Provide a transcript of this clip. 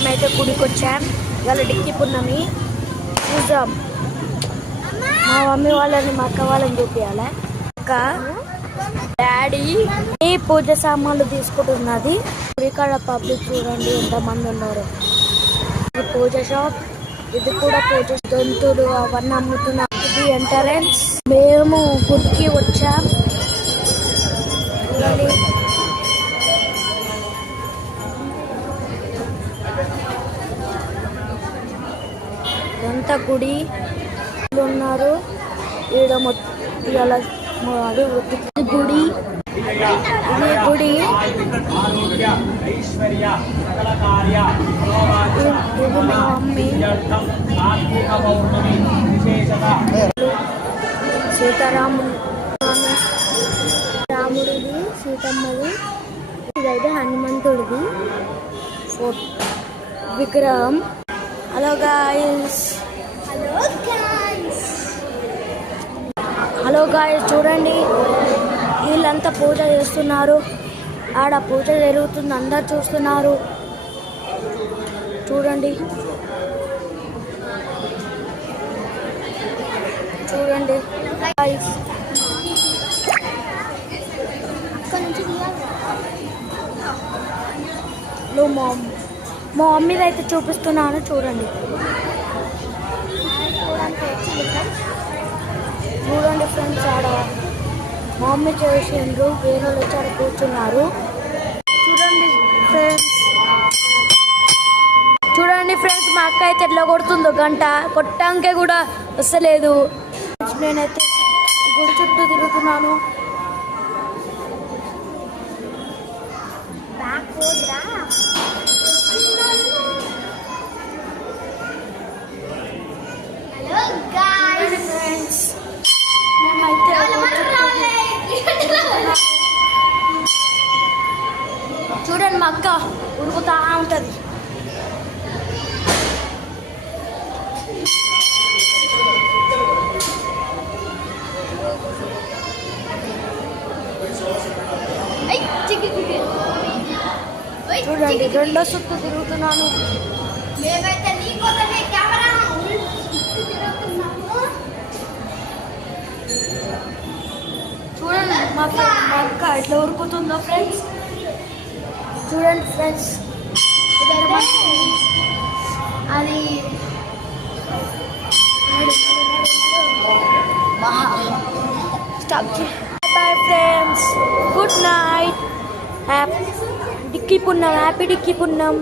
మేమైతే గుడికి వచ్చాం. ఇవాళ డిక్కి పున్నమి చూద్దాం. మా మమ్మీ వాళ్ళని మా అక్క వాళ్ళని చూపించాలి. అక్క డాడీ ఈ పూజ సామాన్లు తీసుకుంటున్నది. ఇక్కడ పబ్లిక్ చూడండి ఎంతమంది ఉన్నారు. ఇది పూజ షాప్. ఇది కూడా పూజ జంతువులు అవన్నీ అమ్ముతున్నారు. ఇది ఎంట్రన్స్. మేము గుడికి వచ్చాం. ఎంత గుడి ఉన్నారు ఈడ మొత్తం గుడి. ఇది గుడి. ఇది మా మమ్మీ. సీతారాముడు రాముడిది సీతమ్మది. ఇదైతే హనుమంతుడిది విగ్రహం. Hello guys. హలో గాయ్స్ చూడండి, వీళ్ళంతా పూజ చేస్తున్నారు. ఆడ పూజ జరుగుతుంది, అందరు చూస్తున్నారు. చూడండి చూడండి గాయ్స్. మా మమ్మీది అయితే చూపిస్తున్నాను చూడండి. చూడండి ఫ్రెండ్స్, ఆడ మా మమ్మీ చేసిండ్రు, వేరే వాళ్ళు వచ్చి ఆడ కూర్చున్నారు. చూడండి ఫ్రెండ్స్, మా అక్క అయితే ఎట్లా కొడుతుందో గంట. కొట్టాకే కూడా వస్తలేదు. నేనైతే గుడి చుట్టూ తిరుగుతున్నాను. చూడండి మా అక్క ఉడుకుతా ఉంటుంది. చూడండి రెండో చుట్టూ తిరుగుతున్నాను. చూడండి మా అక్క ఎట్లా ఉరుకుతుందో ఫ్రెండ్స్. చూడండి ఫ్రెండ్స్, అది boy friends, good night. Happy డిక్కి పున్నం.